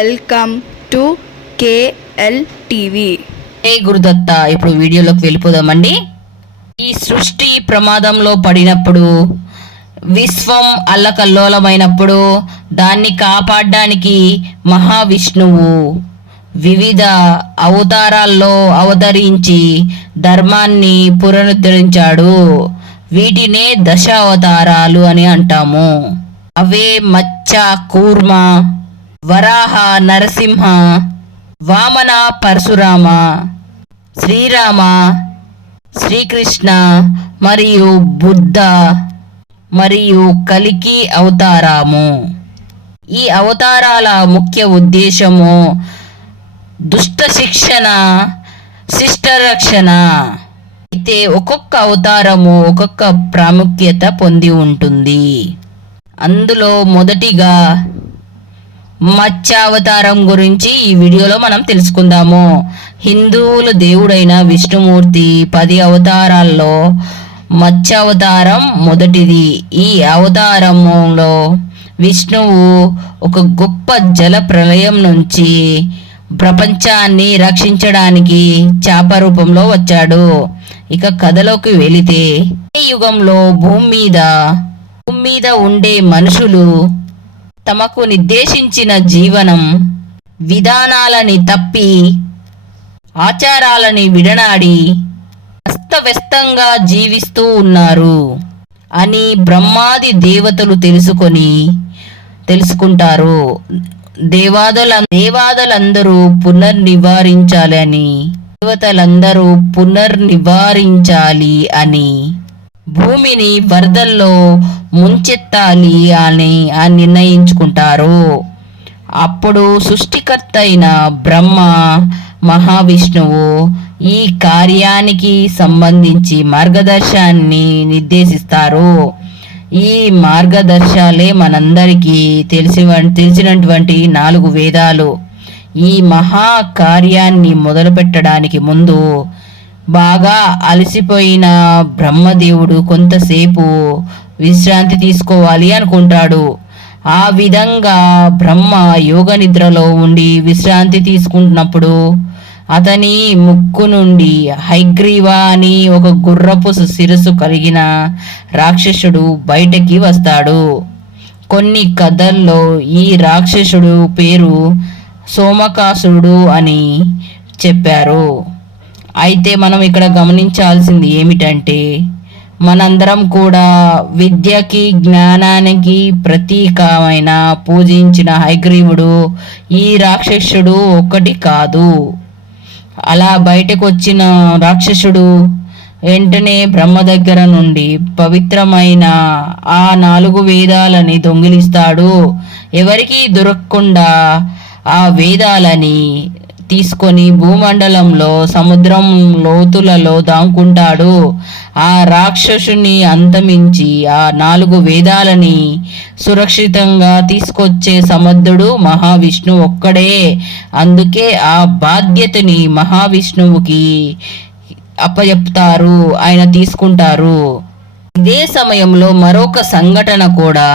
Welcome to KL TV. ఏ గురుదత్త, ఇప్పుడు వీడియోలోకి వెళ్ళిపోదామండి. ఈ సృష్టి ప్రమాదంలో పడినప్పుడు, విశ్వం అల్లకల్లోలమైనప్పుడు దాన్ని కాపాడడానికి మహావిష్ణువు వివిధ అవతారాల్లో అవతరించి ధర్మాన్ని పునరుద్ధరించాడు. వీటినే దశ అవతారాలు అని అంటాము. అవే మత్స్య, కూర్మ, వరాహ, నరసింహ, వామన, పరశురామ, శ్రీరామ, శ్రీకృష్ణ మరియు బుద్ధ మరియు కలికి అవతారము. ఈ అవతారాల ముఖ్య ఉద్దేశము దుష్ట శిక్షణ, శిష్ట రక్షణ. అయితే ఒక్కొక్క అవతారము ఒక్కొక్క ప్రాముఖ్యత పొంది ఉంటుంది. అందులో మొదటిగా మత్స్యావతారం గురించి ఈ వీడియోలో మనం తెలుసుకుందాము. హిందువుల దేవుడైన విష్ణుమూర్తి 10 అవతారాల్లో మత్స్యావతారం మొదటిది. ఈ అవతారంలో విష్ణువు ఒక గొప్ప జల ప్రళయం నుంచి ప్రపంచాన్ని రక్షించడానికి చేప రూపంలో వచ్చాడు. ఇక కథలోకి వెళితే, ఈ యుగంలో భూమి మీద ఉండే మనుషులు తమకు నిర్దేశించిన జీవనం విధానాలని తప్పి ఆచారాలని విడనాడి అస్తవ్యస్తంగా జీవిస్తూ ఉన్నారు అని బ్రహ్మాది దేవతలు తెలుసుకుంటారు. దేవతలందరూ పునర్నివారించాలి అని భూమిని వరదల్లో ముంచెత్తాలి అని నిర్ణయించుకుంటారు. అప్పుడు సృష్టికర్త అయిన బ్రహ్మ, మహావిష్ణువు ఈ కార్యానికి సంబంధించి మార్గదర్శనాన్ని నిర్దేశిస్తారు. ఈ మార్గదర్శాలే మనందరికీ తెలిసినటువంటి 4 వేదాలు. ఈ మహా కార్యాన్ని మొదలుపెట్టడానికి ముందు బాగా అలసిపోయిన బ్రహ్మదేవుడు కొంతసేపు విశ్రాంతి తీసుకోవాలి అనుకుంటాడు. ఆ విధంగా బ్రహ్మ యోగ నిద్రలో ఉండి విశ్రాంతి తీసుకుంటున్నప్పుడు అతని ముక్కు నుండి హయగ్రీవ అని ఒక గుర్రపు శిరస్సు కలిగిన రాక్షసుడు బయటకి వస్తాడు. కొన్ని కథల్లో ఈ రాక్షసుడు పేరు సోమకాసుడు అని చెప్పారు. అయితే మనం ఇక్కడ గమనించాల్సింది ఏమిటంటే, మనందరం కూడా విద్యకి, జ్ఞానానికి ప్రతీకమైన పూజించిన హయగ్రీవుడు ఈ రాక్షసుడు ఒక్కటి కాదు. అలా బయటకు వచ్చిన రాక్షసుడు వెంటనే బ్రహ్మ దగ్గర నుండి పవిత్రమైన ఆ 4 వేదాలని దొంగిలిస్తాడు. ఎవరికీ దొరకకుండా ఆ వేదాలని తీసుకొని భూమండలంలో, సముద్రం లోతులలో దాక్కుంటాడు. ఆ రాక్షసుని అంతమించి ఆ 4 వేదాలని సురక్షితంగా తీసుకొచ్చే సమర్థుడు మహావిష్ణువు ఒక్కడే. అందుకే ఆ బాధ్యతని మహావిష్ణువుకి అప్పచెప్తారు, ఆయన తీసుకుంటారు. ఇదే సమయంలో మరొక సంఘటన కూడా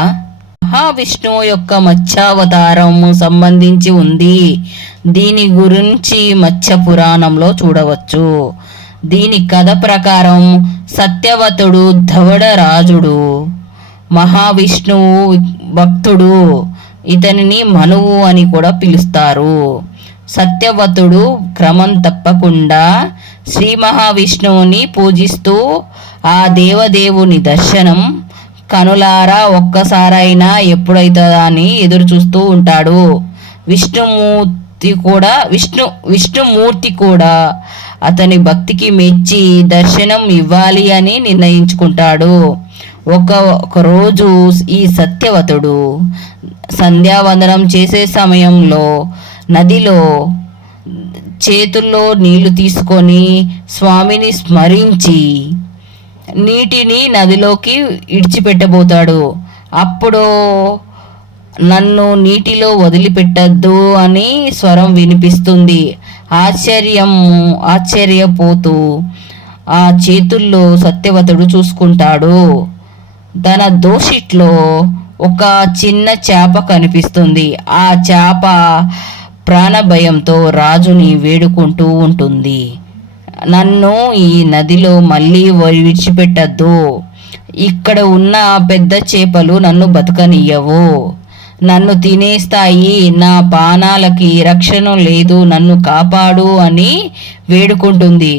మహావిష్ణువు యొక్క మత్స్యావతారం సంబంధించి ఉంది. దీని గురించి మత్స్య పురాణంలో చూడవచ్చు. దీని కథ ప్రకారం సత్యవతుడు ధవళరాజుడు మహావిష్ణువు భక్తుడు. ఇతనిని మనువు అని కూడా పిలుస్తారు. సత్యవతుడు క్రమం తప్పకుండా శ్రీ మహావిష్ణువుని పూజిస్తూ ఆ దేవదేవుని దర్శనం కనులారా ఒక్కసారైనా ఎప్పుడైతుందా అని ఎదురు చూస్తూ ఉంటాడు. విష్ణుమూర్తి కూడా అతని భక్తికి మెచ్చి దర్శనం ఇవ్వాలి అని నిర్ణయించుకుంటాడు. ఒకరోజు ఈ సత్యవతుడు సంధ్యావందనం చేసే సమయంలో నదిలో చేతుల్లో నీళ్లు తీసుకొని స్వామిని స్మరించి నీటిని నదిలోకి ఇడిచిపెట్టబోతాడు. అప్పుడు నన్ను నీటిలో వదిలిపెట్టద్దు అని స్వరం వినిపిస్తుంది. ఆశ్చర్యపోతూ ఆ చేతుల్లో సత్యవతుడు చూసుకుంటాడు. తన దోషిట్లో ఒక చిన్న చేప కనిపిస్తుంది. ఆ చేప ప్రాణభయంతో రాజుని వేడుకుంటూ ఉంటుంది. నన్ను ఈ నదిలో మళ్ళీ విడిచిపెట్టద్దు. ఇక్కడ ఉన్న పెద్ద చేపలు నన్ను బతకనియ్యవు, నన్ను తినేస్తాయి, నా ప్రాణాలకి రక్షణ లేదు, నన్ను కాపాడు అని వేడుకుంటుంది.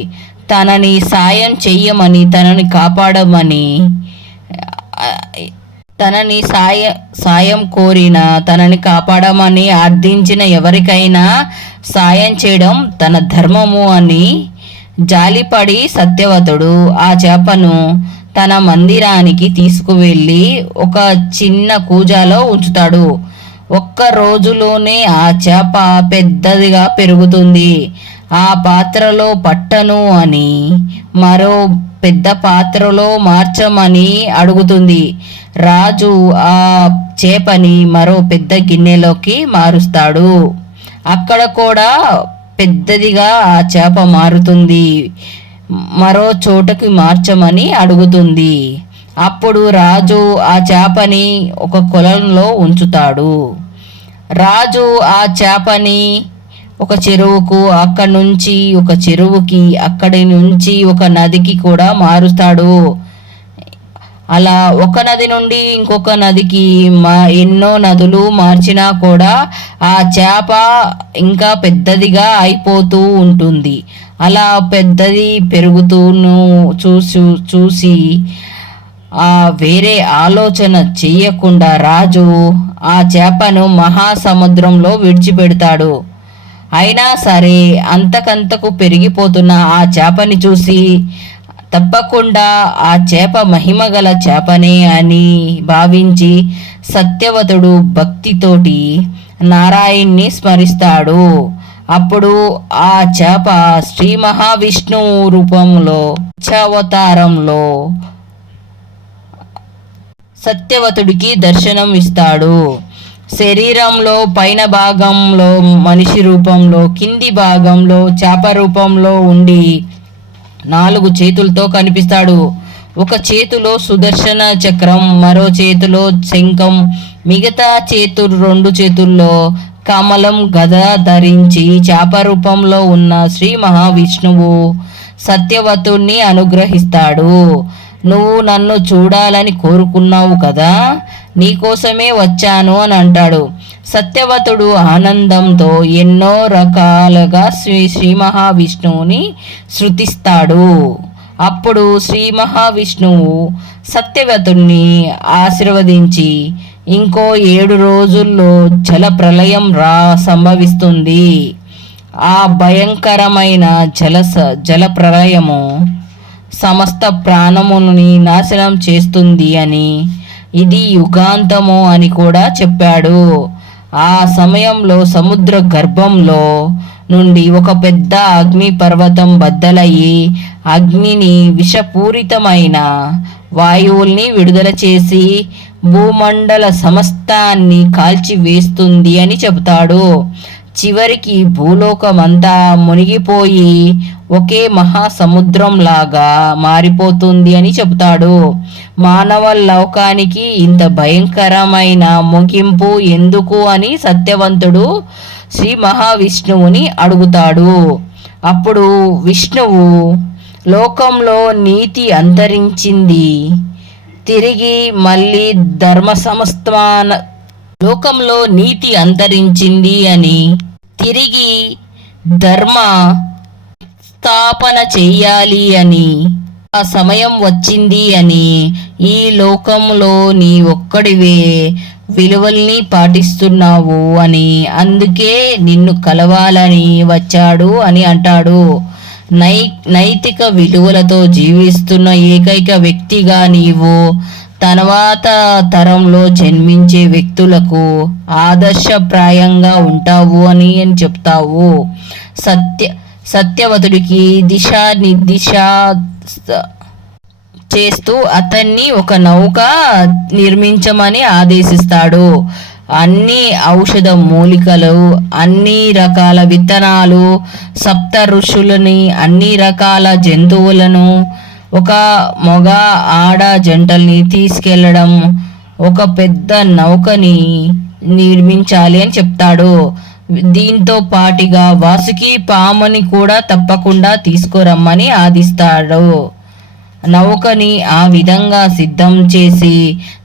తనని సాయం చెయ్యమని, తనని కాపాడమని, తనని సాయం కోరిన, తనని కాపాడమని అర్థించిన ఎవరికైనా సాయం చేయడం తన ధర్మము అని జాలిపడి సత్యవతుడు ఆ చేపను తన మందిరానికి తీసుకువెళ్ళి ఒక చిన్న కూజాలో ఉంచుతాడు. ఒక్క రోజులోనే ఆ చేప పెద్దదిగా పెరుగుతుంది. ఆ పాత్రలో పట్టను అని మరో పెద్ద పాత్రలో మార్చమని అడుగుతుంది. రాజు ఆ చేపని మరో పెద్ద గిన్నెలోకి మారుస్తాడు. అక్కడ కూడా పెద్దదిగా ఆ చేప మారుతుంది. మరో చోటకి మార్చమని అడుగుతుంది. అప్పుడు రాజు ఆ చేపని ఒక కొలంలో ఉంచుతాడు. రాజు ఆ చేపని ఒక చెరువుకు, అక్కడి నుంచి ఒక చెరువుకి, అక్కడి నుంచి ఒక నదికి కూడా మారుస్తాడు. అలా ఒక నది నుండి ఇంకొక నదికి ఎన్నో నదులు మార్చినా కూడా ఆ చేప ఇంకా పెద్దదిగా అయిపోతూ ఉంటుంది. అలా పెద్దది పెరుగుతూను చూసి వేరే ఆలోచన చెయ్యకుండా రాజు ఆ చేపను మహాసముద్రంలో విడిచిపెడతాడు. అయినా సరే అంతకంతకు పెరిగిపోతున్న ఆ చేపని చూసి తప్పకుండా ఆ చేప మహిమగల చేపనే అని భావించి సత్యవతుడు భక్తితోటి నారాయణ్ణి స్మరిస్తాడు. అప్పుడు ఆ చేప శ్రీ మహావిష్ణువు రూపంలో అవతారంలో సత్యవతుడికి దర్శనం ఇస్తాడు. శరీరంలో పైన భాగంలో మనిషి రూపంలో, కింది భాగంలో చేప రూపంలో ఉండి 4 చేతులతో కనిపిస్తాడు. ఒక చేతిలో సుదర్శన చక్రం, మరో చేతిలో శంఖం, మిగతా 2 చేతుల్లో కమలం గద ధరించి చేప రూపంలో ఉన్న శ్రీ మహావిష్ణువు సత్యవతుణ్ణి అనుగ్రహిస్తాడు. నువ్వు నన్ను చూడాలని కోరుకున్నావు కదా, నీకోసమే వచ్చాను అని అంటాడు. సత్యవతుడు ఆనందంతో ఎన్నో రకాలుగా శ్రీ మహావిష్ణువుని శృతిస్తాడు. అప్పుడు శ్రీ మహావిష్ణువు సత్యవతుణ్ణి ఆశీర్వదించి ఇంకో 7 రోజుల్లో జల ప్రళయం సంభవిస్తుంది. ఆ భయంకరమైన జల ప్రళయము సమస్త ప్రాణముని నాశనం చేస్తుంది అని, ఇది యుగాంతము అని కూడా చెప్పాడు. ఆ సమయంలో సముద్ర గర్భంలో నుండి ఒక పెద్ద అగ్ని పర్వతం బద్దలయ్యి అగ్నిని విషపూరితమైన వాయువుల్ని విడుదల చేసి భూమండల సమస్తాన్ని కాల్చివేస్తుంది అని చెబుతాడు. చివరికి భూలోకమంతా మునిగిపోయి ఒకే మహాసముద్రంలాగా మారిపోతుంది అని చెబుతాడు. మానవ లోకానికి ఇంత భయంకరమైన ముగింపు ఎందుకు అని సత్యవంతుడు శ్రీ మహావిష్ణువుని అడుగుతాడు. అప్పుడు విష్ణువు లోకంలో నీతి అంతరించింది, తిరిగి మళ్ళీ లోకంలో నీతి అంతరించింది అని, తిరిగి ధర్మ స్థాపన చెయ్యాలి అని, ఆ సమయం వచ్చింది అని, ఈ లోకంలో నీ ఒక్కడివే విలువల్ని పాటిస్తున్నావు అని, అందుకే నిన్ను కలవాలని వచ్చాడు అని అంటాడు. నైతిక విలువలతో జీవిస్తున్న ఏకైక వ్యక్తిగా నీవు తర్వాత తరంలో జన్మించే వ్యక్తులకు ఆదర్శప్రాయంగా ఉంటావు అని చెప్తావు. సత్యవతుడికి దిశానిర్దిశ చేస్తూ అతన్ని ఒక నౌక నిర్మించమని ఆదేశిస్తాడు. అన్ని ఔషధ మూలికలు, అన్ని రకాల విత్తనాలు, సప్త ఋషులని, అన్ని రకాల జంతువులను, ఒక మగ ఆడ జంటల్ని తీసుకెళ్లడం, ఒక పెద్ద నౌకని నిర్మించాలి అని చెప్తాడు. దీంతో పాటిగా వాసుకి పాముని కూడా తప్పకుండా తీసుకురమ్మని ఆదిస్తాడు. నౌకని ఆ విధంగా సిద్ధం చేసి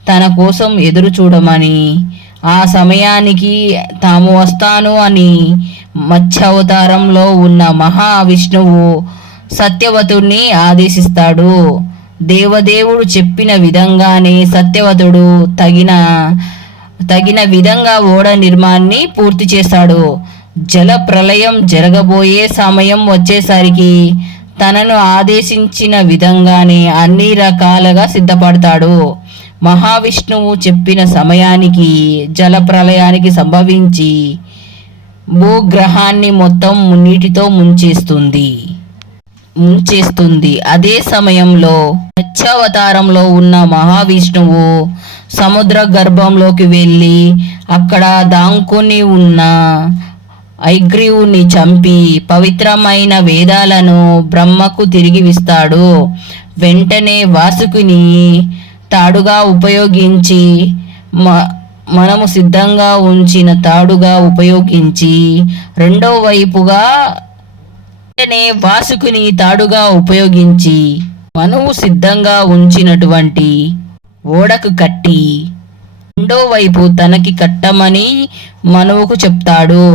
తన కోసం ఎదురు చూడమని, ఆ సమయానికి తాము వస్తాను అని మత్స్యావతారంలో ఉన్న మహావిష్ణువు సత్యవతుడిని ఆదేశిస్తాడు. దేవదేవుడు చెప్పిన విధంగానే సత్యవతుడు తగిన విధంగా ఓడ నిర్మాణాన్ని పూర్తి చేశాడు. జల ప్రళయం జరగబోయే సమయం వచ్చేసరికి తనను ఆదేశించిన విధంగానే అన్ని రకాలుగా సిద్ధపడతాడు. మహావిష్ణువు చెప్పిన సమయానికి జల ప్రళయానికి సంభవించి భూగ్రహాన్ని మొత్తం నీటితో ముంచేస్తుంది. అదే సమయంలో మత్స్యావతారంలో ఉన్న మహావిష్ణువు సముద్ర గర్భంలోకి వెళ్ళి అక్కడ దాంకుని ఉన్న ఐగ్రీవుని చంపి పవిత్రమైన వేదాలను బ్రహ్మకు తిరిగి ఇస్తాడు. వెంటనే వాసుకిని తాడుగా ఉపయోగించి మనము సిద్ధంగా ఉంచిన తాడుగా ఉపయోగించి రెండో వైపుగా వాసుకుని తాడుగా ఉపయోగించి మనువు సిద్ధంగా ఉంచినటువంటి ఓడకు కట్టి రెండో వైపు తనకి కట్టమని మనువుకు చెప్తాడు.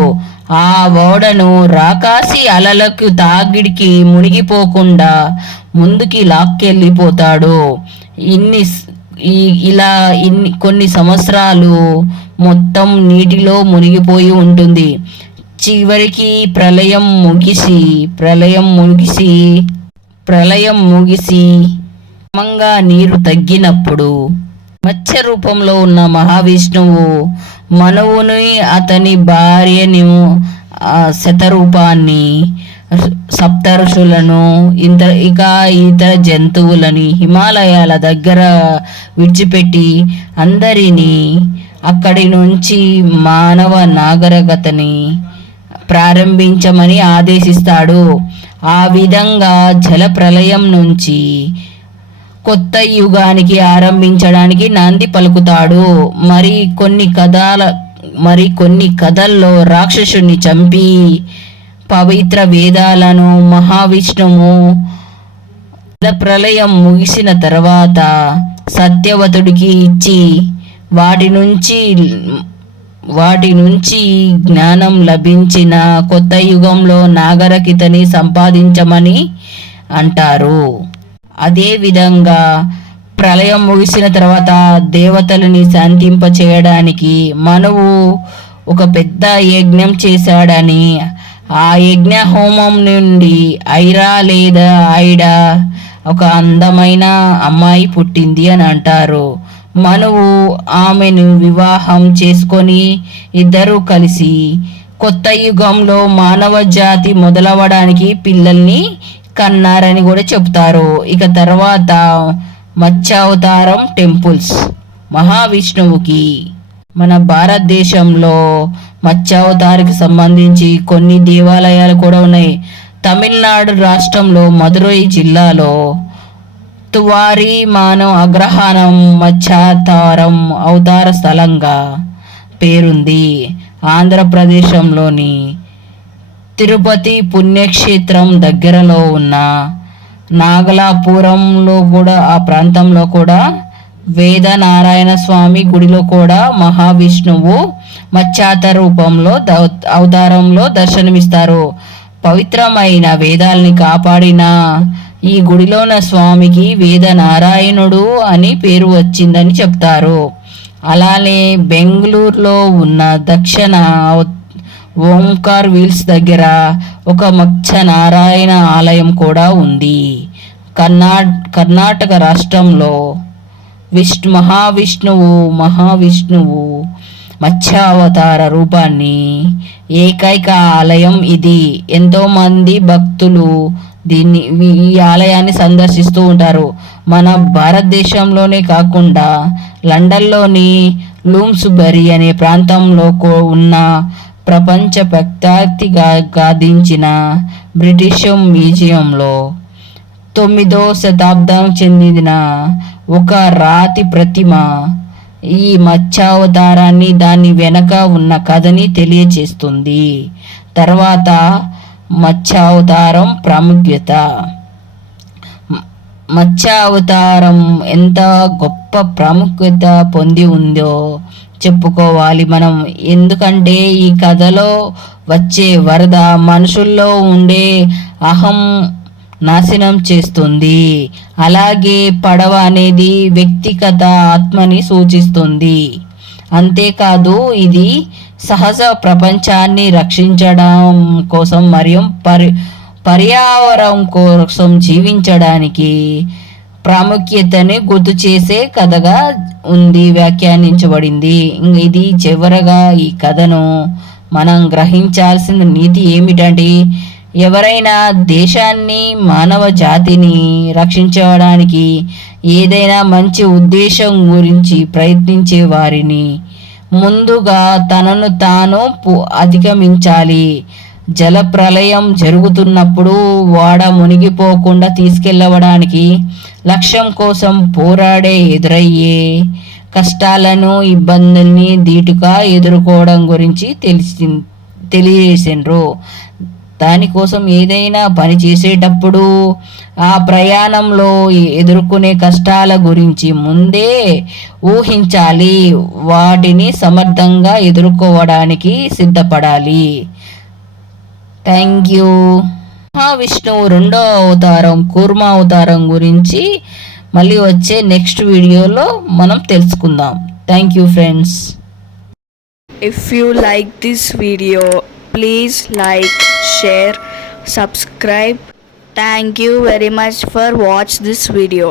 ఆ ఓడను రాకాసి అలలకు తాగిడికి మునిగిపోకుండా ముందుకి లాక్కెళ్ళిపోతాడు. ఇలా కొన్ని సంవత్సరాలు మొత్తం నీటిలో మునిగిపోయి ఉంటుంది. చివరికి ప్రళయం ముగిసి క్రమంగా నీరు తగ్గినప్పుడు మత్స్య రూపంలో ఉన్న మహావిష్ణువు మనువుని, అతని భార్యను, శతరూపాన్ని, సప్తఋషులను, ఇతర జంతువులని హిమాలయాల దగ్గర విడిచిపెట్టి అందరినీ అక్కడి నుంచి మానవ నాగరికతని ప్రారంభించమని ఆదేశిస్తాడు. ఆ విధంగా జల ప్రళయం నుంచి కొత్త యుగానికి ఆరంభించడానికి నాంది పలుకుతాడు. మరి కొన్ని కథల్లో రాక్షసుని చంపి పవిత్ర వేదాలను మహావిష్ణువు జల ప్రళయం ముగిసిన తర్వాత సత్యవతుడికి ఇచ్చి వాటి నుంచి జ్ఞానం లభించిన కొత్త యుగంలో నాగరికతని సంపాదించమని అంటారు. అదే విధంగా ప్రళయం ముగిసిన తర్వాత దేవతలని శాంతింప చేయడానికి మనువు ఒక పెద్ద యజ్ఞం చేశాడని, ఆ యజ్ఞ హోమం నుండి ఐరా లేదా ఐడా ఒక అందమైన అమ్మాయి పుట్టింది అని అంటారు. మనువు ఆమెను వివాహం చేసుకొని ఇద్దరూ కలిసి కొత్త యుగంలో మానవ జాతి మొదలవడానికి పిల్లల్ని కన్నారని కూడా చెప్తారు. ఇక తర్వాత మత్స్యావతారం టెంపుల్స్. మహావిష్ణువుకి మన భారతదేశంలో మత్స్యావతారికి సంబంధించి కొన్ని దేవాలయాలు కూడా ఉన్నాయి. తమిళనాడు రాష్ట్రంలో మదురై జిల్లాలో తువారి మానవ అగ్రహారం మత్స్యావతారం అవతార స్థలంగా పేరుంది. ఆంధ్రప్రదేశంలోని తిరుపతి పుణ్యక్షేత్రం దగ్గరలో ఉన్న నాగలాపురంలో కూడా, ఆ ప్రాంతంలో కూడా వేదనారాయణ స్వామి గుడిలో కూడా మహావిష్ణువు మత్స్యావతార రూపంలో అవతారంలో దర్శనమిస్తారు. పవిత్రమైన వేదాల్ని కాపాడిన ఈ గుడిలోన స్వామికి వేదనారాయణుడు అని పేరు వచ్చిందని చెప్తారు. అలానే బెంగళూరులో ఉన్న దక్షిణ ఓంకార్ వీల్స్ దగ్గర ఒక మత్స్యనారాయణ ఆలయం కూడా ఉంది. కర్ణాటక రాష్ట్రంలో మహావిష్ణువు మత్స్యావతార రూపాన్ని ఏకైక ఆలయం ఇది. ఎంతోమంది భక్తులు ఈ ఆలయాన్ని సందర్శిస్తూ ఉంటారు. మన భారతదేశంలోనే కాకుండా లండన్లోని లూమ్స్బరీ అనే ప్రాంతంలో ఉన్న ప్రపంచ ప్రఖ్యాతి గాదించిన బ్రిటిష్ మ్యూజియంలో 9వ శతాబ్దం చెందిన ఒక రాతి ప్రతిమ ఈ మత్స్యావతారాన్ని దాని వెనక ఉన్న కథని తెలియచేస్తుంది. తర్వాత మత్స్యావతారం ప్రాముఖ్యత. మత్స్యావతారం ఎంత గొప్ప ప్రాముఖ్యత పొంది ఉందో చెప్పుకోవాలి మనం. ఎందుకంటే ఈ కథలో వచ్చే వరద మనుషుల్లో ఉండే అహం నాశనం చేస్తుంది. అలాగే పడవ అనేది వ్యక్తిగత ఆత్మని సూచిస్తుంది. అంతేకాదు ఇది సహజ ప్రపంచాన్ని రక్షించడం కోసం మరియు పర్యావరణం కోసం జీవించడానికి ప్రాముఖ్యతని గుర్తు చేసే కథగా ఉంది, వ్యాఖ్యానించబడింది. ఇది చివరగా ఈ కథను మనం గ్రహించాల్సిన నీతి ఏమిటంటే, ఎవరైనా దేశాన్ని మానవ జాతిని రక్షించడానికి ఏదైనా మంచి ఉద్దేశం గురించి ప్రయత్నించే వారిని ముందుగా తనను తాను అధిగమించాలి. జలప్రలయం జరుగుతున్నప్పుడు వాడ మునిగిపోకుండా తీసుకెళ్ళడానికి లక్ష్యం కోసం పోరాడే ఎదురయ్యే కష్టాలను ఇబ్బందుల్ని ధీటుగా ఎదుర్కోవడం గురించి తెలియజేసిండ్రు. దానికోసం ఏదైనా పని చేసేటప్పుడు ఆ ప్రయాణంలో ఎదుర్కొనే కష్టాల గురించి ముందే ఊహించాలి, వాటిని సమర్థంగా ఎదుర్కోవడానికి సిద్ధపడాలి. Thank you. మహావిష్ణువు రెండో అవతారం కూర్మ అవతారం గురించి మళ్ళీ వచ్చే నెక్స్ట్ వీడియోలో మనం తెలుసుకుందాం. Thank you friends. If you like this video, please like, share, subscribe. Thank you very much for watch this video.